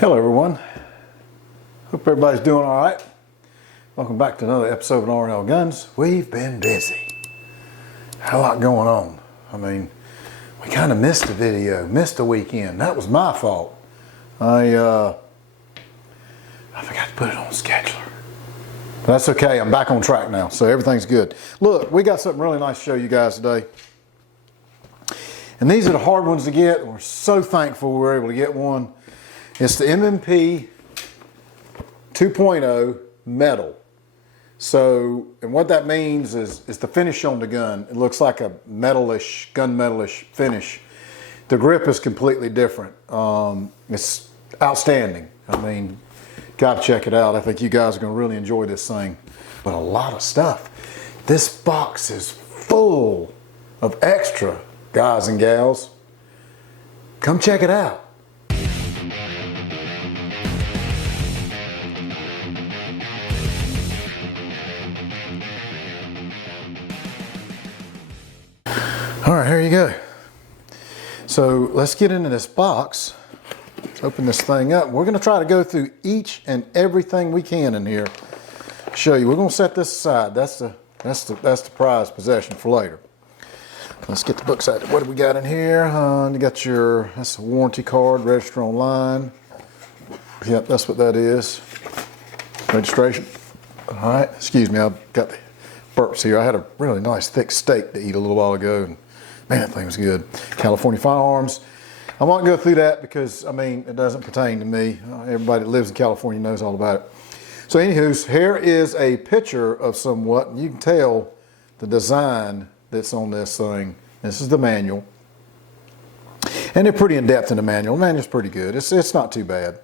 Hello everyone, hope everybody's doing all right. Welcome back to another episode of R&L Guns. We've been busy, had a lot going on. I mean, we kind of missed a video, missed a weekend. That was my fault. I forgot to put it on the scheduler. But that's okay, I'm back on track now, so everything's good. Look, we got something really nice to show you guys today. And these are the hard ones to get. We're so thankful we were able to get one. It's the M&P 2.0 Metal. So, and what that means is the finish on the gun. It looks like a metalish, gunmetalish finish. The grip is completely different. It's outstanding. I mean, gotta check it out. I think you guys are gonna really enjoy this thing. But a lot of stuff. This box is full of extra, guys and gals. Come check it out. All right, here you go. So let's get into this box. Let's open this thing up. We're gonna try to go through each and everything we can in here. Show you. We're gonna set this aside. That's the prized possession for later. Let's get the books out. What do we got in here? You got that's a warranty card, register online. Yep, that's what that is. Registration. All right, excuse me, I've got the burps here. I had a really nice thick steak to eat a little while ago, and man, that thing was good. California Firearms. I won't go through that because, I mean, it doesn't pertain to me. Everybody that lives in California knows all about it. So anywho, here is a picture of somewhat, and you can tell the design that's on this thing. This is the manual. And they're pretty in-depth in the manual. The manual's pretty good. It's not too bad.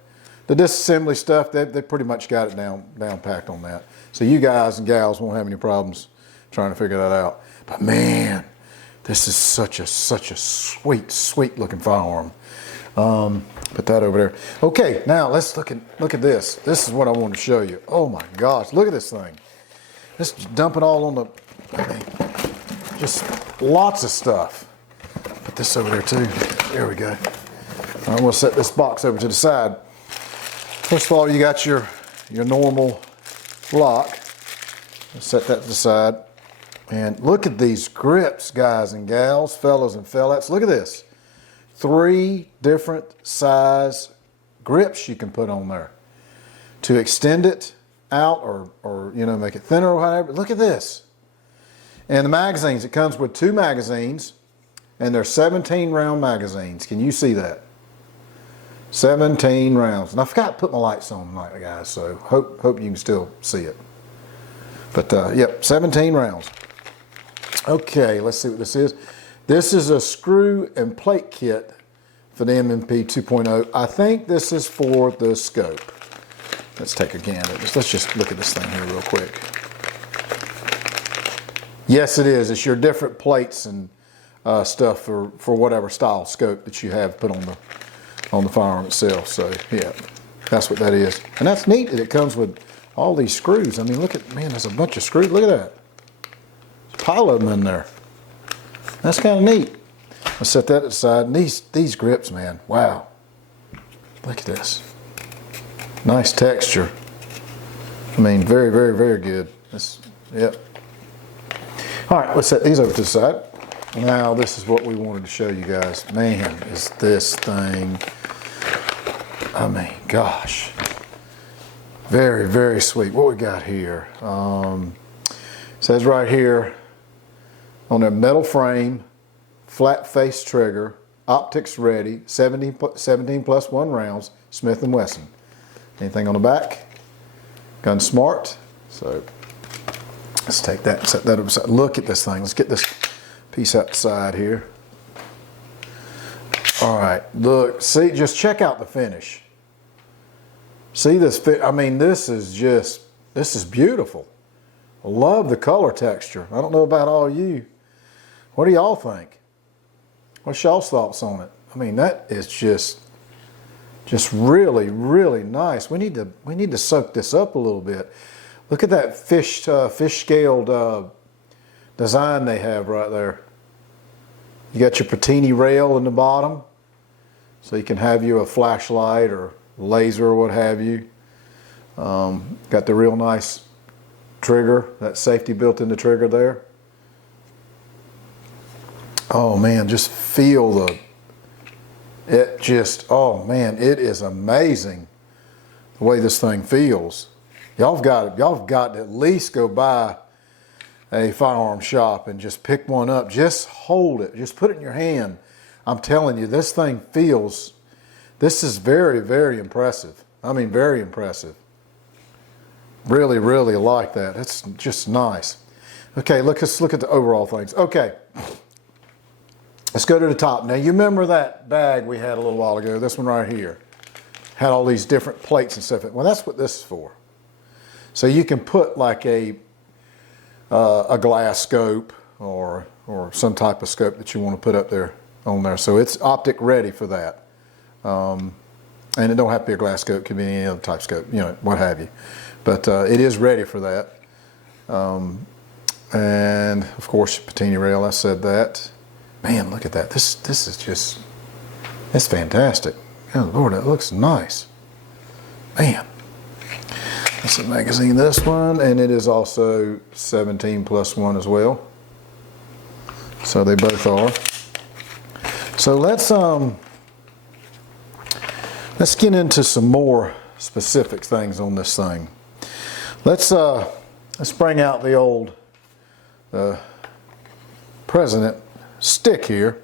The disassembly stuff, they pretty much got it down packed on that. So you guys and gals won't have any problems trying to figure that out. But man, this is such a sweet, sweet looking firearm. Put that over there. Okay, now let's look at this. This is what I want to show you. Oh my gosh, look at this thing. Just dump it all on the, I mean, just lots of stuff. Put this over there too. There we go. I'm going to set this box over to the side. First of all, you got your normal lock. Set that to the side. And look at these grips, guys and gals, fellas and fellettes. Look at this. 3 different size grips you can put on there to extend it out or you know, make it thinner or whatever. Look at this. And the magazines, it comes with 2 magazines, and they're 17 round magazines. Can you see that? 17 rounds. And I forgot to put my lights on tonight, guys, so hope you can still see it. But yep, 17 rounds. Okay, let's see what this is. This is a screw and plate kit for the M&P 2.0. I think this is for the scope. Let's take a gander at this. Let's just look at this thing here real quick. Yes, it is. It's your different plates and stuff for whatever style scope that you have put on the firearm itself. So yeah, that's what that is. And that's neat that it comes with all these screws. I mean, look at, man, there's a bunch of screws. Look at that. There's a pile of them in there. That's kind of neat. Let's set that aside. And these grips, man, wow. Look at this. Nice texture. I mean, very, very, very good. Yep. All right, let's set these over to the side. Now, this is what we wanted to show you guys. Man, is this thing, I mean, gosh. Very, very sweet. What we got here? Says right here on their metal frame, flat face trigger, optics ready, 17 plus 1 rounds, Smith & Wesson. Anything on the back? Gun smart. So let's take that and set that up. Look at this thing. Let's get this piece outside here. All right, look, see, just check out the finish. See this, I mean, this is beautiful. I love the color texture. I don't know about all you. What do y'all think? What's y'all's thoughts on it? I mean, that is just really, really nice. We need to soak this up a little bit. Look at that fish scaled design they have right there. You got your patini rail in the bottom, so you can have you a flashlight or laser or what have you. Got the real nice trigger, that safety built in the trigger there. Oh man, just feel oh man, it is amazing the way this thing feels. Y'all got to at least go by a firearm shop and just pick one up. Just hold it, just put it in your hand. I'm telling you, this thing feels, this is very, very impressive. I mean, very impressive. Really, really like that. It's just nice. Okay, let's look at the overall things. Okay, let's go to the top. Now, you remember that bag we had a little while ago, this one right here. Had all these different plates and stuff. Well, that's what this is for. So you can put like a glass scope or some type of scope that you want to put up there on there. So it's optic ready for that. And it don't have to be a glass scope, it could be any other type of scope, you know, what have you. But it is ready for that. And of course, patina rail, I said that. Man, look at that. This is just, it's fantastic. Oh Lord, that looks nice. Man. That's the magazine, this one, and it is also 17+1 as well. So they both are. So let's get into some more specific things on this thing. Let's bring out the old President stick here,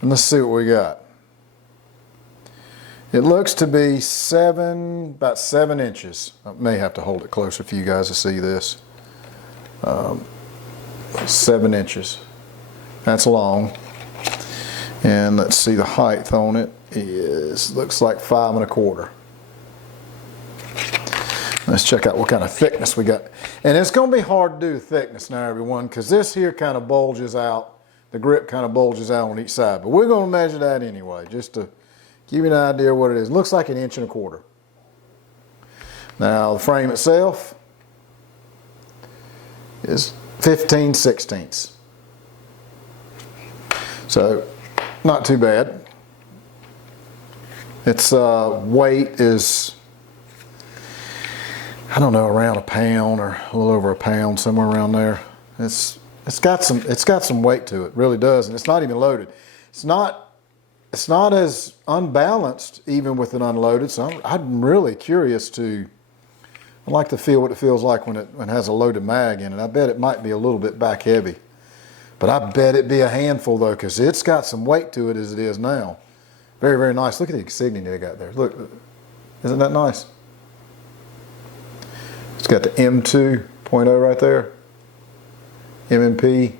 and let's see what we got. It looks to be about 7 inches. I may have to hold it closer for you guys to see this. 7 inches. That's long. And let's see, the height on it looks like 5 1/4. Let's check out what kind of thickness we got. And it's going to be hard to do the thickness now, everyone, because this here kind of bulges out. The grip kind of bulges out on each side. But we're going to measure that anyway, just to give you an idea of what it is. It looks like 1 1/4 inches. Now the frame itself is 15/16. So not too bad. Its weight is, I don't know, around a pound or a little over a pound, somewhere around there. It's got some weight to it, really does, and it's not even loaded. It's not as unbalanced even with it unloaded, so I'm really curious I'd like to feel what it feels like when it has a loaded mag in it. I bet it might be a little bit back heavy, but I bet it'd be a handful though, because it's got some weight to it as it is now. Very, very nice. Look at the insignia they got there. Look, isn't that nice? It's got the M2.0 right there. M&P9,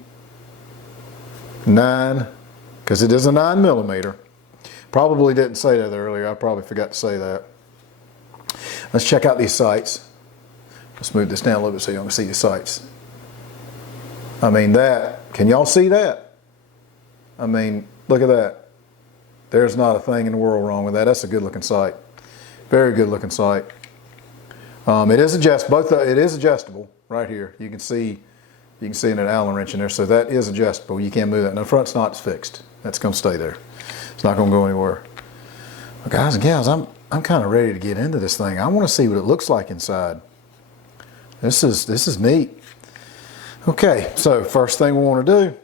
because it is a 9mm. Probably didn't say that earlier. I probably forgot to say that. Let's check out these sights. Let's move this down a little bit so you can see the sights. I mean, can y'all see that? I mean, look at that. There's not a thing in the world wrong with that. That's a good looking sight. Very good looking sight. It is adjustable right here. You can see an Allen wrench in there, so that is adjustable. You can't move that. Now the front's not fixed. That's going to stay there. It's not going to go anywhere. Well, guys and gals, I'm kind of ready to get into this thing. I want to see what it looks like inside. This is neat. Okay, so first thing we want to do,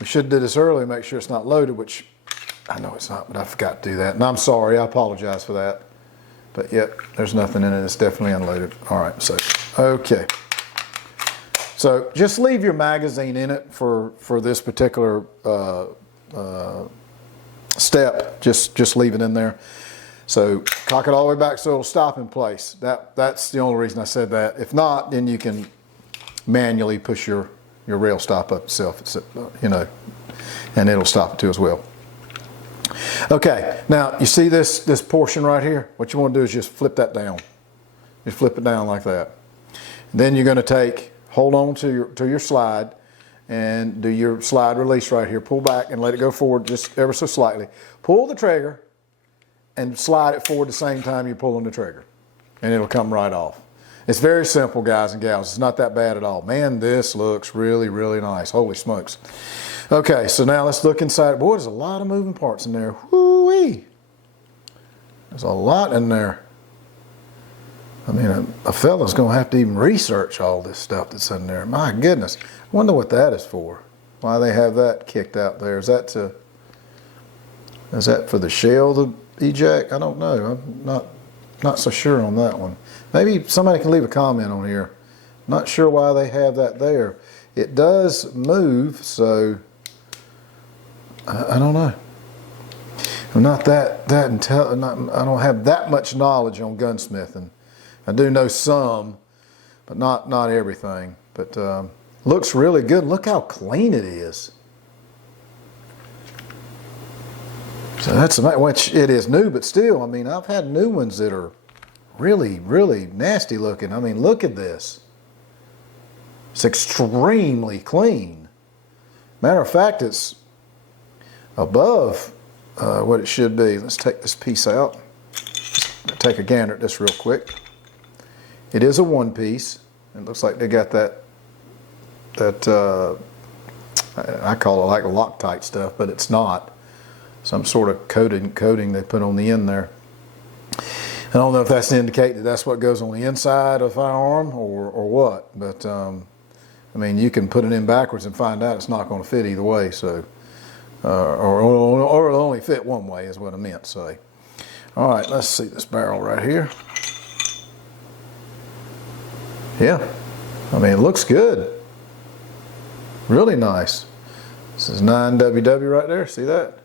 we should do this early, make sure it's not loaded, which I know it's not, but I forgot to do that. And I'm sorry, I apologize for that. But yep, there's nothing in it. It's definitely unloaded. All right, so, okay. So just leave your magazine in it for this particular step. Just leave it in there. So cock it all the way back so it'll stop in place. That's the only reason I said that. If not, then you can manually push your rail stop up itself, you know, and it'll stop it too as well. Okay, now you see this portion right here? What you want to do is just flip that down. Just flip it down like that. Then you're going to hold on to your slide and do your slide release right here. Pull back and let it go forward just ever so slightly. Pull the trigger and slide it forward the same time you're pulling the trigger, and it'll come right off. It's very simple, guys and gals. It's not that bad at all. Man, this looks really, really nice. Holy smokes. Okay, so now let's look inside. Boy, there's a lot of moving parts in there. Whoo-wee. There's a lot in there. I mean, a fella's gonna have to even research all this stuff that's in there. My goodness. I wonder what that is for. Why they have that kicked out there. Is that for the shell to eject? I don't know. I'm not so sure on that one. Maybe somebody can leave a comment on here. Not sure why they have that there. It does move, so I don't know. I'm not I don't have that much knowledge on gunsmithing. I do know some, but not everything. But looks really good. Look how clean it is. So that's which it is new, but still, I mean, I've had new ones that are really, really nasty looking. I mean, look at this. It's extremely clean. Matter of fact, it's above what it should be. Let's take this piece out. Take a gander at this real quick. It is a one piece. It looks like they got that I call it like Loctite stuff, but it's not. Some sort of coating they put on the end there. I don't know if that's to indicate that that's what goes on the inside of a firearm or what, but I mean, you can put it in backwards and find out it's not going to fit either way. So, or it'll only fit one way is what I meant to say. All right, let's see this barrel right here. Yeah, I mean, it looks good. Really nice. This is 9WW right there. See that?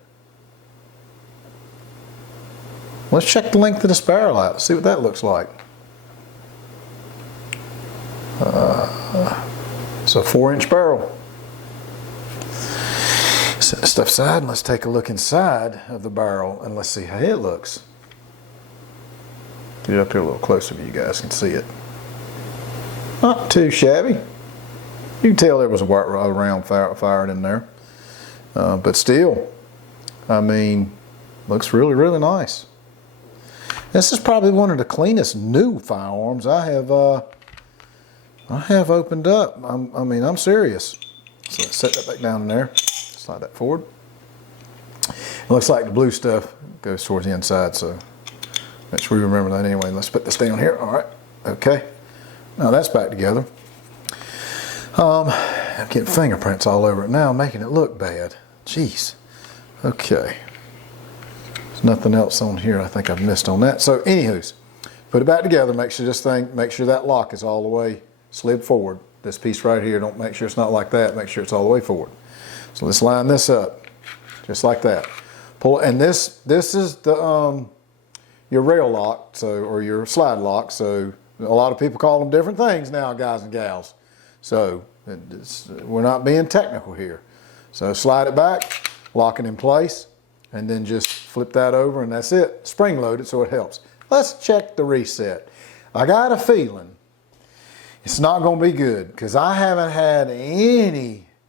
Let's check the length of this barrel out. See what that looks like. It's a 4-inch barrel. Set this stuff aside and let's take a look inside of the barrel and let's see how it looks. Get it up here a little closer so you guys can see it. Not too shabby. You can tell there was a round fired in there. But still, I mean, looks really, really nice. This is probably one of the cleanest new firearms I have opened up. I mean, I'm serious. So let's set that back down in there. Slide that forward. It looks like the blue stuff goes towards the inside, so make sure we remember that anyway. Let's put this down here. All right. Okay. Now that's back together. I'm getting fingerprints all over it now, making it look bad. Jeez. Okay. There's nothing else on here I think I've missed on that. So anywho's, put it back together, make sure that lock is all the way slid forward. This piece right here, don't make sure it's not like that, make sure it's all the way forward. So let's line this up, just like that. Pull, and this is the your rail lock, or your slide lock. So a lot of people call them different things now, guys and gals. So we're not being technical here. So slide it back, lock it in place, and then just flip that over and that's it. Spring loaded so it helps. Let's check the reset. I got a feeling it's not going to be good because I haven't had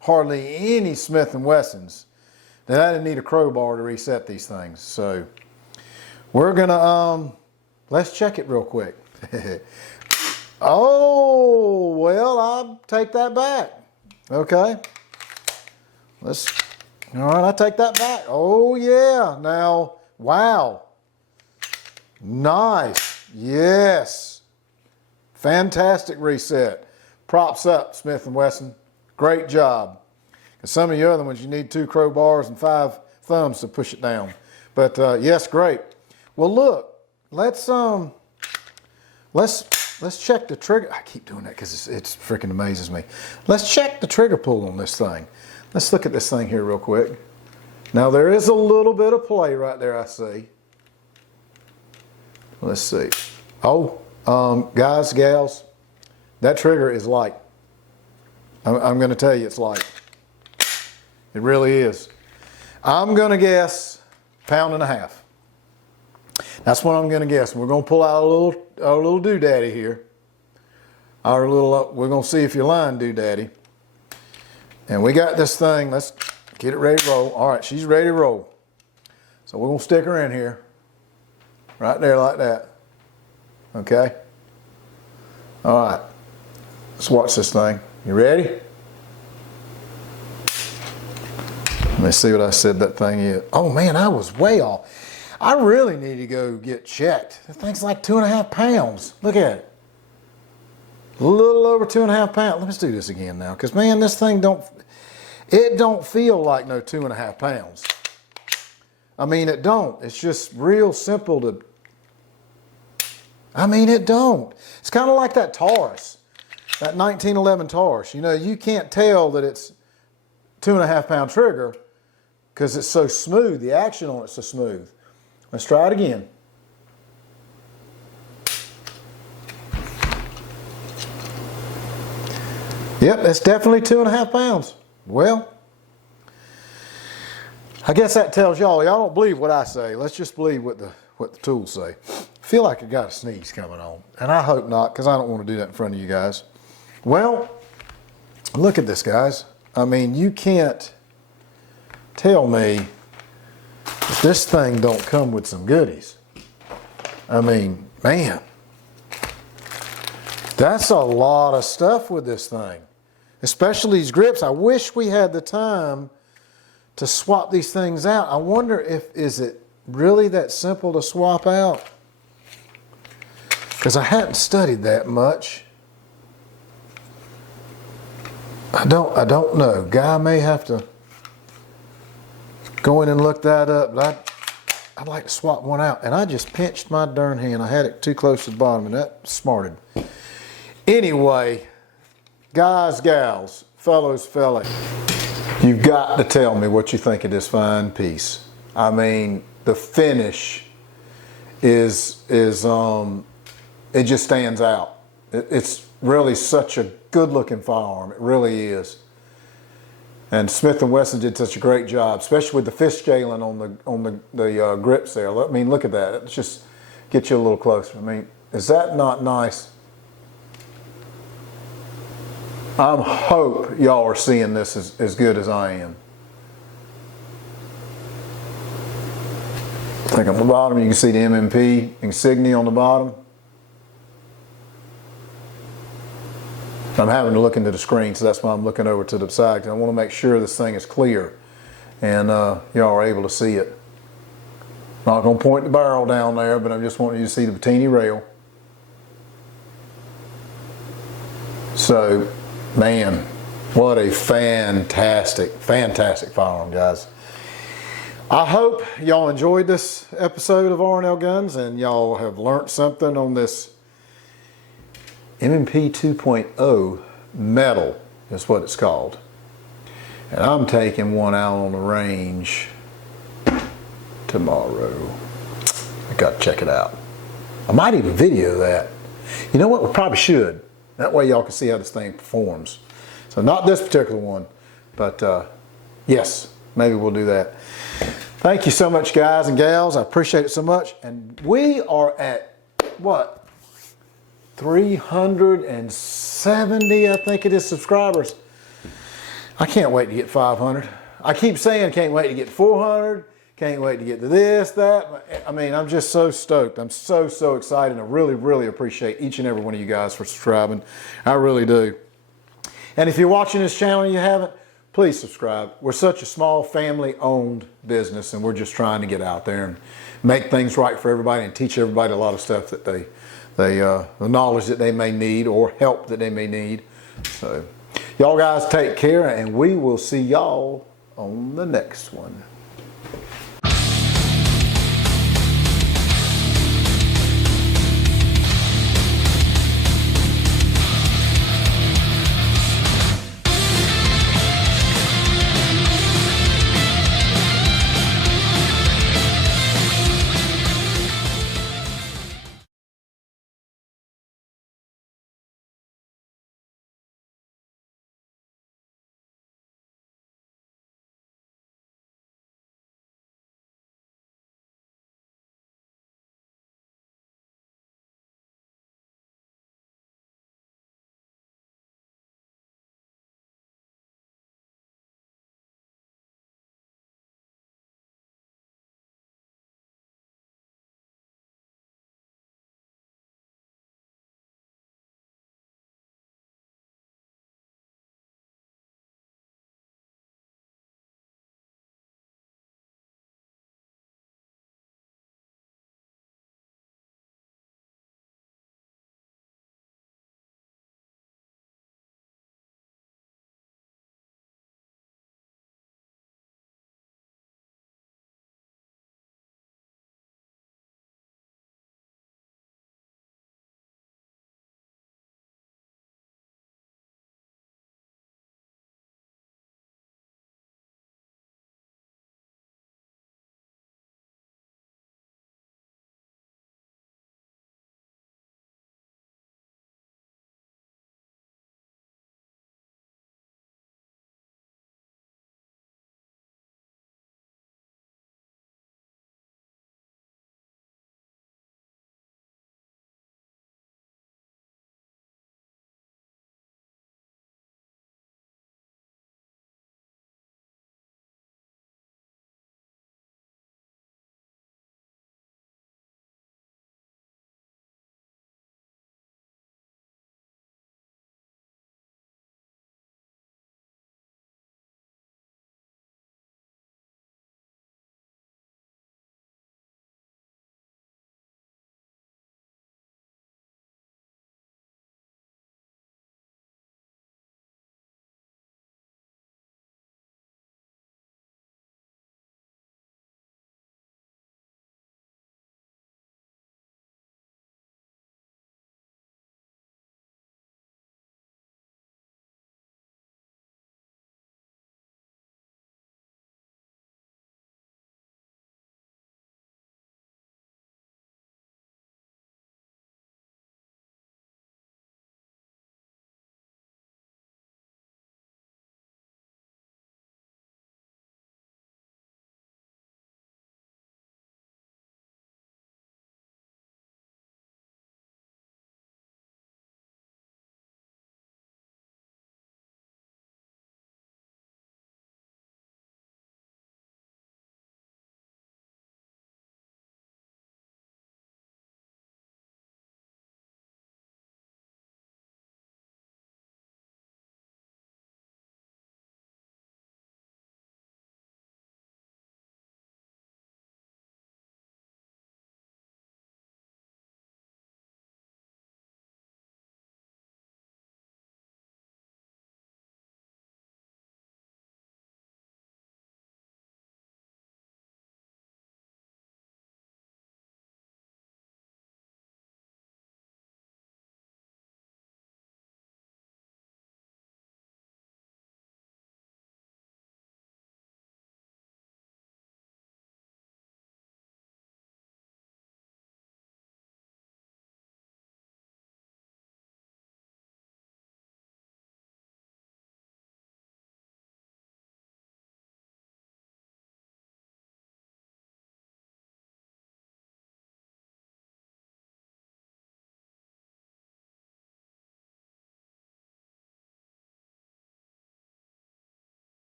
hardly any Smith & Wessons that I didn't need a crowbar to reset these things. So we're going to, let's check it real quick. Oh, well, I'll take that back. Okay. All right, I take that back. Oh, yeah. Now, wow. Nice. Yes. Fantastic reset. Props up, Smith & Wesson. Great job. Because some of your other ones, you need 2 crowbars and 5 thumbs to push it down. But, yes, great. Well, look, let's check the trigger. I keep doing that because it's freaking amazes me. Let's check the trigger pull on this thing. Let's look at this thing here real quick. Now there is a little bit of play right there, I see. Let's see. Oh, guys, gals, that trigger is light. I'm going to tell you it's light. It really is. I'm going to guess 1.5 pounds. That's what I'm going to guess. We're going to pull out our little doodaddy here. We're going to see if you're lying, doodaddy. And we got this thing. Let's get it ready to roll. All right, she's ready to roll. So we're going to stick her in here. Right there like that. Okay? All right. Let's watch this thing. You ready? Let me see what I said that thing is. Oh man, I was way off. I really need to go get checked. That thing's like 2.5 pounds. Look at it. A little over 2.5 pounds. Let's do this again now, because man, this thing don't feel like no 2.5 pounds. I mean, it don't. It's just real simple to, I mean, it don't. It's kind of like that Taurus, that 1911 Taurus. You know, you can't tell that it's 2.5 pound trigger because it's so smooth. The action on it's so smooth. Let's try it again. Yep, it's definitely 2.5 pounds. Well, I guess that tells y'all don't believe what I say. Let's just believe what the tools say. I feel like I got a sneeze coming on, and I hope not, because I don't want to do that in front of you guys. Well, look at this, guys. I mean, you can't tell me that this thing don't come with some goodies. I mean, man, that's a lot of stuff with this thing, especially these grips. I wish we had the time to swap these things out. I wonder is it really that simple to swap out? Because I hadn't studied that much. I don't know. Guy may have to go in and look that up, but I'd like to swap one out. And I just pinched my darn hand. I had it too close to the bottom, and that smarted. Anyway, guys, gals, fellows, fellas, you've got to tell me what you think of this fine piece. I mean, the finish is it just stands out. It's really such a good looking firearm. It really is. And Smith & Wesson did such a great job, especially with the fish scaling on the grips there. I mean, look at that. Let's just get you a little closer. I mean, is that not nice? I hope y'all are seeing this as good as I am. I think on the bottom you can see the M&P insignia on the bottom. I'm having to look into the screen, so that's why I'm looking over to the side. I want to make sure this thing is clear and y'all are able to see it. Not going to point the barrel down there, but I'm just wanting you to see the patini rail. So, man, what a fantastic, fantastic firearm, guys. I hope y'all enjoyed this episode of R&L Guns and y'all have learned something on this M&P 2.0 Metal is what it's called. And I'm taking one out on the range tomorrow. I got to check it out. I might even video that. You know what? We probably should. That way y'all can see how this thing performs. So not this particular one, but yes, maybe we'll do that. Thank you so much, guys and gals. I appreciate it so much. And we are at, what? 370, I think it is, subscribers. I can't wait to get 500. I keep saying can't wait to get 400, can't wait to get to this, that. I mean, I'm just so stoked. I'm so excited. I really, really appreciate each and every one of you guys for subscribing. I really do. And if you're watching this channel and you haven't, please subscribe. We're such a small family-owned business, and we're just trying to get out there and make things right for everybody and teach everybody a lot of stuff that the knowledge that they may need or help that they may need. So y'all guys take care, and we will see y'all on the next one.